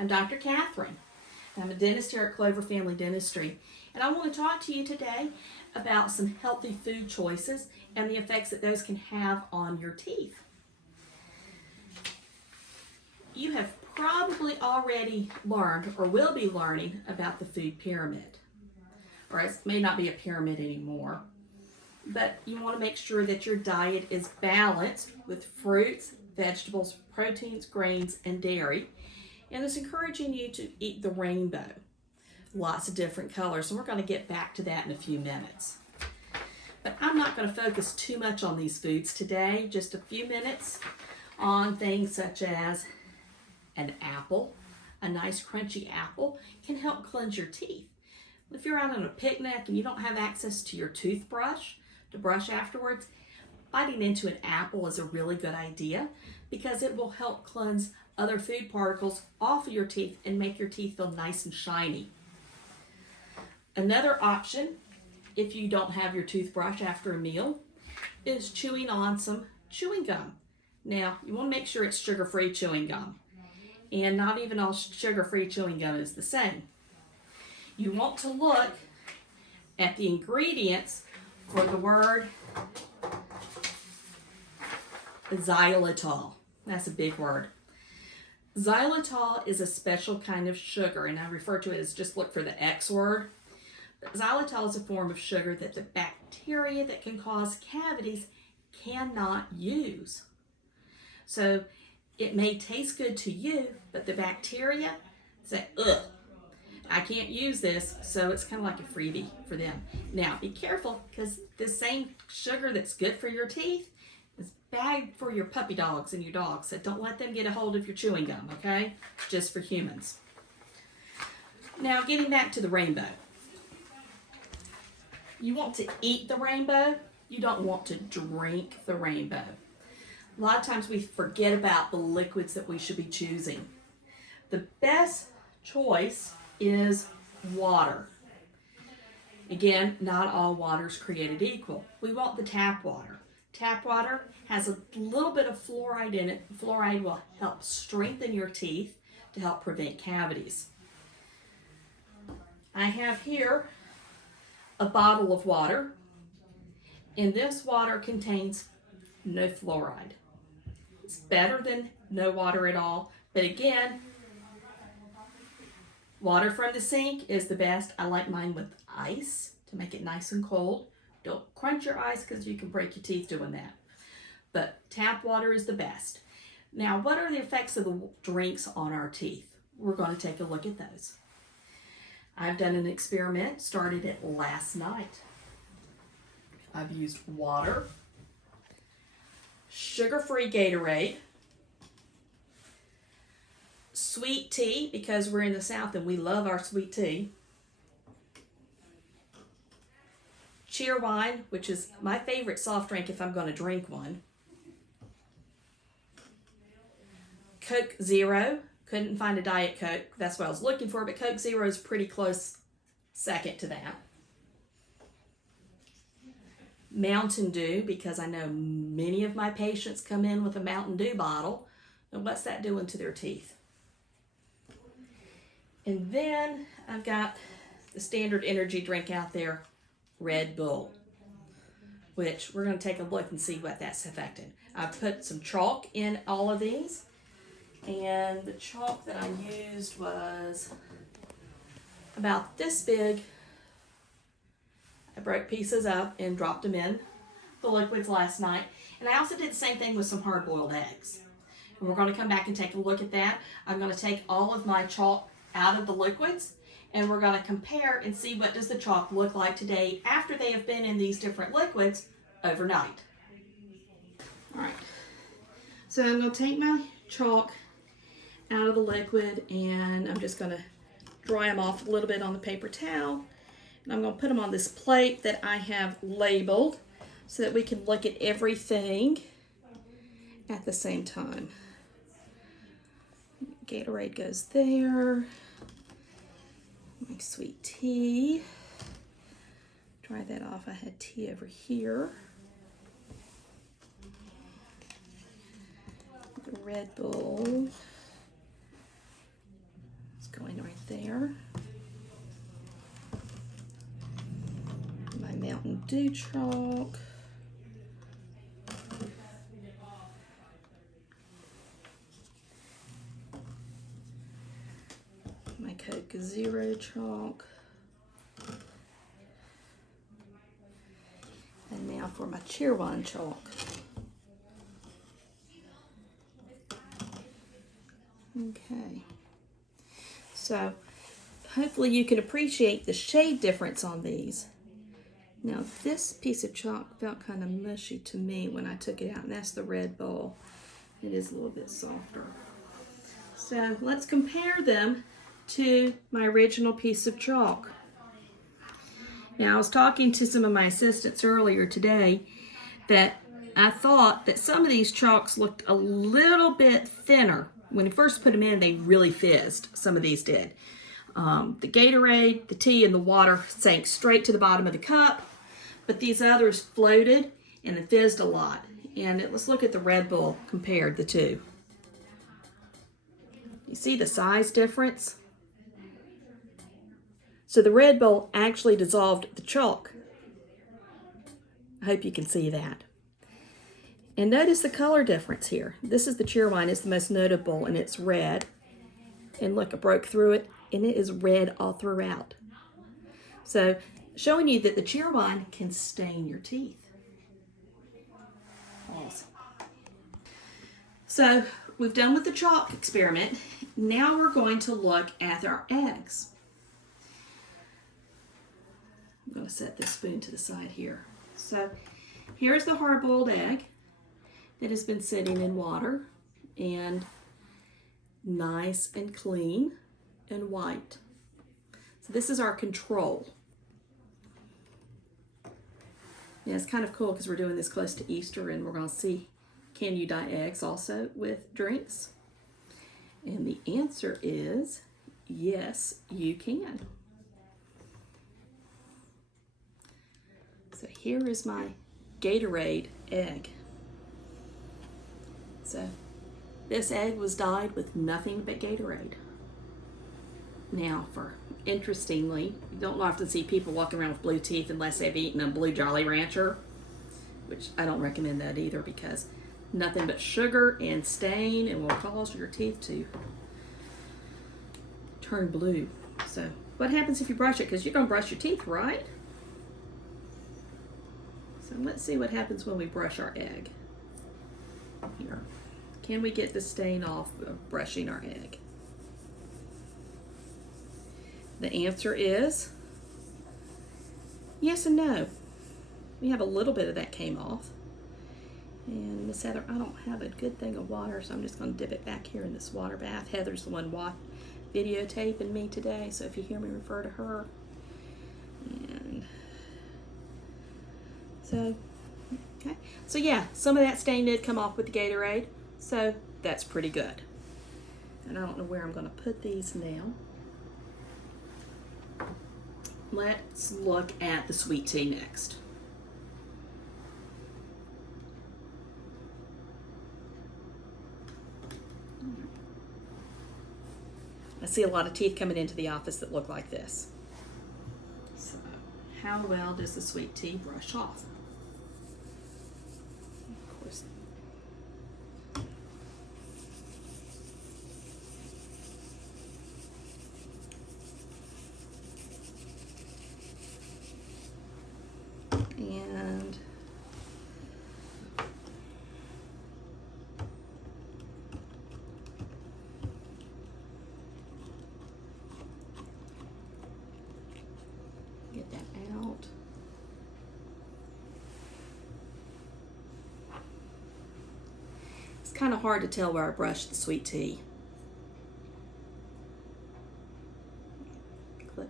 I'm Dr. Catherine. I'm a dentist here at Clover Family Dentistry, and I want to talk to you today about some healthy food choices and the effects that those can have on your teeth. You have probably already learned or will be learning about the food pyramid, or it may not be a pyramid anymore, but you want to make sure that your diet is balanced with fruits, vegetables, proteins, grains, and dairy. And it's encouraging you to eat the rainbow. Lots of different colors, and we're going to get back to that in a few minutes. But I'm not going to focus too much on these foods today, just a few minutes on things such as an apple. A nice crunchy apple can help cleanse your teeth. If you're out on a picnic and you don't have access to your toothbrush to brush afterwards, biting into an apple is a really good idea because it will help cleanse other food particles off of your teeth and make your teeth feel nice and shiny. Another option, if you don't have your toothbrush after a meal, is chewing on some chewing gum. Now, you want to make sure it's sugar-free chewing gum. And not even all sugar-free chewing gum is the same. You want to look at the ingredients for the word xylitol. That's a big word. Xylitol is a special kind of sugar, and I refer to it as, just look for the X word. But xylitol is a form of sugar that the bacteria that can cause cavities cannot use. So it may taste good to you, but the bacteria say, ugh, I can't use this, so it's kind of like a freebie for them. Now, be careful, because this same sugar that's good for your teeth is bad for your puppy dogs and your dogs, so don't let them get a hold of your chewing gum, okay? Just for humans. Now, getting back to the rainbow. You want to eat the rainbow, you don't want to drink the rainbow. A lot of times we forget about the liquids that we should be choosing. The best choice is water. Again, not all water is created equal. We want the tap water. Tap water has a little bit of fluoride in it. Fluoride will help strengthen your teeth to help prevent cavities. I have here a bottle of water, and this water contains no fluoride. It's better than no water at all, but again, water from the sink is the best. I like mine with ice to make it nice and cold. Don't crunch your ice because you can break your teeth doing that. But tap water is the best. Now, what are the effects of the drinks on our teeth? We're going to take a look at those. I've done an experiment, started it last night. I've used water, sugar-free Gatorade, sweet tea, because we're in the South and we love our sweet tea, Cheerwine, which is my favorite soft drink if I'm going to drink one, Coke Zero. Couldn't find a Diet Coke. That's what I was looking for, but Coke Zero is pretty close second to that. Mountain Dew, because I know many of my patients come in with a Mountain Dew bottle, and what's that doing to their teeth? And then I've got the standard energy drink out there, Red Bull, which we're going to take a look and see what that's affecting. I've put some chalk in all of these, and the chalk that I used was about this big. I broke pieces up and dropped them in the liquids last night, and I also did the same thing with some hard-boiled eggs. And we're going to come back and take a look at that. I'm going to take all of my chalk out of the liquids, and we're going to compare and see what does the chalk look like today after they have been in these different liquids overnight. All right, so I'm going to take my chalk out of the liquid, and I'm just going to dry them off a little bit on the paper towel, and I'm going to put them on this plate that I have labeled so that we can look at everything at the same time. Gatorade goes there. My sweet tea. Dry that off. I had tea over here. The Red Bull. do chalk. My Coke Zero chalk. And now for my Cheerwine chalk. Okay. So hopefully you can appreciate the shade difference on these. Now this piece of chalk felt kind of mushy to me when I took it out, and that's the Red Bull. It is a little bit softer. So let's compare them to my original piece of chalk. Now I was talking to some of my assistants earlier today that I thought that some of these chalks looked a little bit thinner. When you first put them in, they really fizzed. Some of these did. The Gatorade, the tea, and the water sank straight to the bottom of the cup, but these others floated and it fizzed a lot. And let's look at the Red Bull compared the two. You see the size difference? So the Red Bull actually dissolved the chalk. I hope you can see that. And notice the color difference here. This is the Cheerwine. It's the most notable, and it's red. And look, I broke through it, and it is red all throughout. So showing you that the Cheerwine can stain your teeth. Awesome. So we've done with the chalk experiment. Now we're going to look at our eggs. I'm going to set this spoon to the side here. So here's the hard-boiled egg that has been sitting in water and nice and clean and white. So this is our control. Yeah, it's kind of cool because we're doing this close to Easter, and we're going to see, can you dye eggs also with drinks? And the answer is yes, you can. So here is my Gatorade egg. So this egg was dyed with nothing but Gatorade. Now, interestingly, you don't often see people walking around with blue teeth unless they've eaten a blue Jolly Rancher, which I don't recommend that either, because nothing but sugar and stain and will cause your teeth to turn blue. So what happens if you brush it? Because you're going to brush your teeth, right? So let's see what happens when we brush our egg. Here. Can we get the stain off of brushing our egg? The answer is yes and no. We have a little bit of that came off. And Miss Heather, I don't have a good thing of water, so I'm just going to dip it back here in this water bath. Heather's the one videotaping me today, so if you hear me refer to her. And so, okay. So yeah, some of that stain did come off with the Gatorade, so that's pretty good. And I don't know where I'm going to put these now. Let's look at the sweet tea next. I see a lot of teeth coming into the office that look like this. So, how well does the sweet tea brush off? Of course. And get that out. It's kind of hard to tell where I brushed the sweet tea. Click.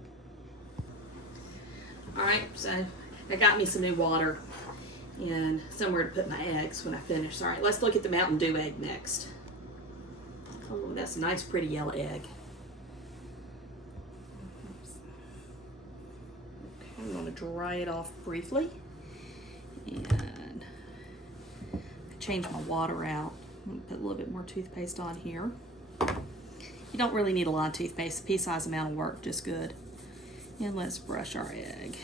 All right, so I got me some new water and somewhere to put my eggs when I finish. All right, let's look at the Mountain Dew egg next. Oh, that's a nice, pretty yellow egg. Okay, I'm going to dry it off briefly. And I changed my water out. I'm going to put a little bit more toothpaste on here. You don't really need a lot of toothpaste. A pea-sized amount will work just good. And let's brush our egg.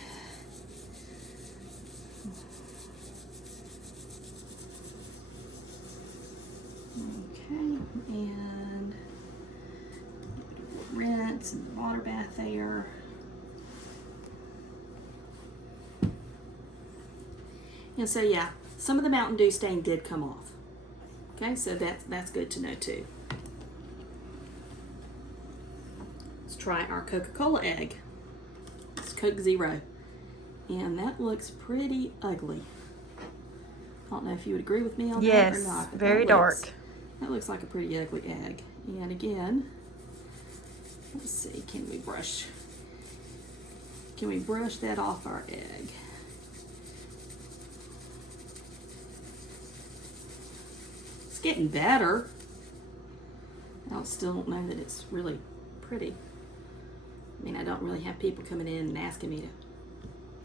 And rinse and water bath there. And so yeah, some of the Mountain Dew stain did come off. Okay, so that's good to know too. Let's try our Coca-Cola egg. It's Coke Zero. And that looks pretty ugly. I don't know if you would agree with me on that or not. Yes, very dark. That looks like a pretty ugly egg. And again, let's see, can we brush that off our egg? It's getting better. I still don't know that it's really pretty. I mean, I don't really have people coming in and asking me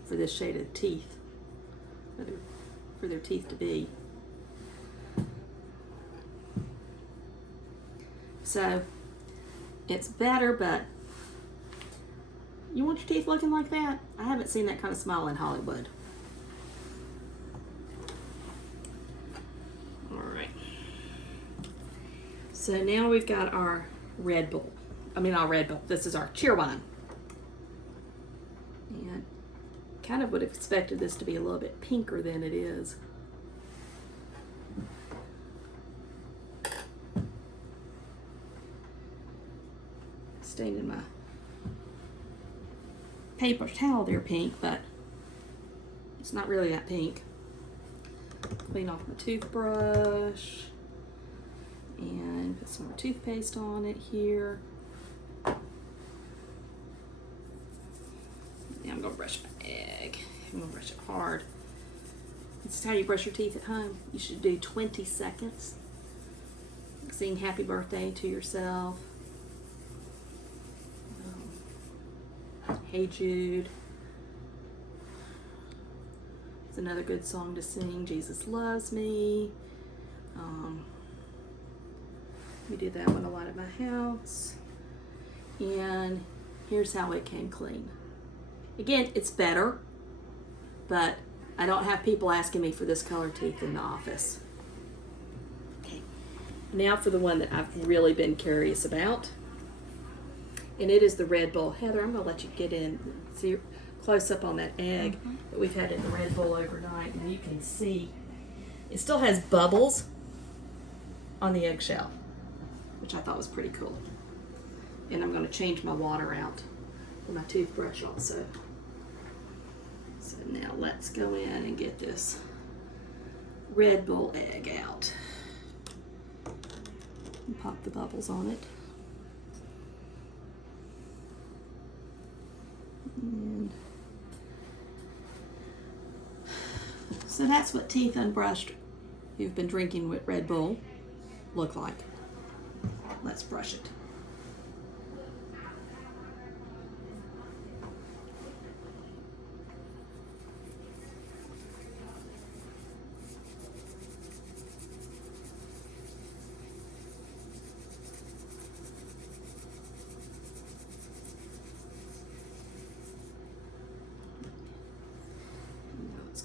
for this shade of teeth, for their teeth to be. So it's better, but you want your teeth looking like that? I haven't seen that kind of smile in Hollywood. All right. So now we've got our Red Bull. I mean, our Red Bull. This is our Cheerwine. And kind of would have expected this to be a little bit pinker than it is. Staining my paper towel there pink, but it's not really that pink. Clean off my toothbrush and put some more toothpaste on it here. Now I'm gonna brush my egg. I'm gonna brush it hard. This is how you brush your teeth at home. You should do 20 seconds. Sing happy birthday to yourself. Hey Jude. It's another good song to sing. Jesus Loves Me. We do that one a lot at my house. And here's how it came clean. Again, it's better, but I don't have people asking me for this color teeth in the office. Okay. Now for the one that I've really been curious about. And it is the Red Bull. Heather, I'm going to let you get in, see close up on that egg that we've had in the Red Bull overnight. And you can see it still has bubbles on the eggshell, which I thought was pretty cool. And I'm going to change my water out for my toothbrush also. So now let's go in and get this Red Bull egg out. And pop the bubbles on it. And so that's what teeth unbrushed who've been drinking with Red Bull look like. Let's brush it.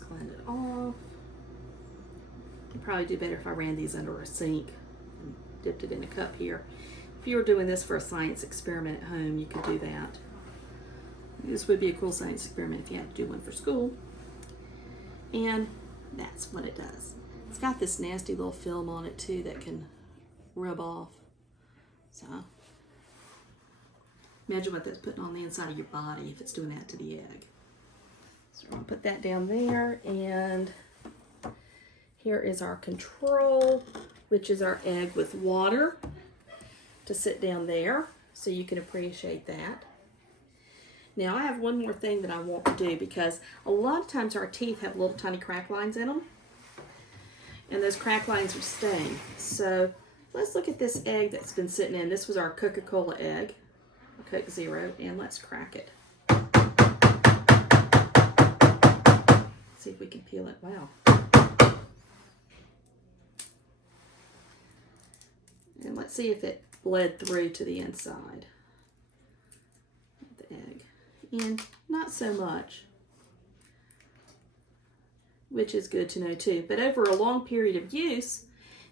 Clean it off. I'd probably do better if I ran these under a sink and dipped it in a cup here. If you were doing this for a science experiment at home, you could do that. This would be a cool science experiment if you had to do one for school. And that's what it does. It's got this nasty little film on it too that can rub off. So imagine what that's putting on the inside of your body if it's doing that to the egg. So we're going to put that down there, and here is our control, which is our egg with water to sit down there so you can appreciate that. Now I have one more thing that I want to do, because a lot of times our teeth have little tiny crack lines in them, and those crack lines are staying. So let's look at this egg that's been sitting in. This was our Coca-Cola egg, Coke Zero, and let's crack it. See if we can peel it. Wow. And let's see if it bled through to the inside of the egg. And not so much, which is good to know too. But over a long period of use,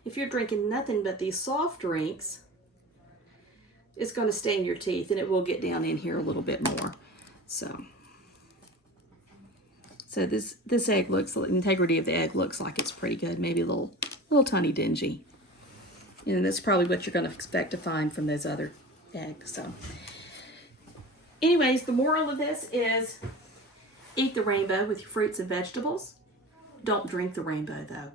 if you're drinking nothing but these soft drinks, it's going to stain your teeth, and it will get down in here a little bit more. So this egg looks, the integrity of the egg looks like it's pretty good, maybe a little tiny dingy. And that's probably what you're going to expect to find from those other eggs. So anyways, the moral of this is eat the rainbow with your fruits and vegetables. Don't drink the rainbow though.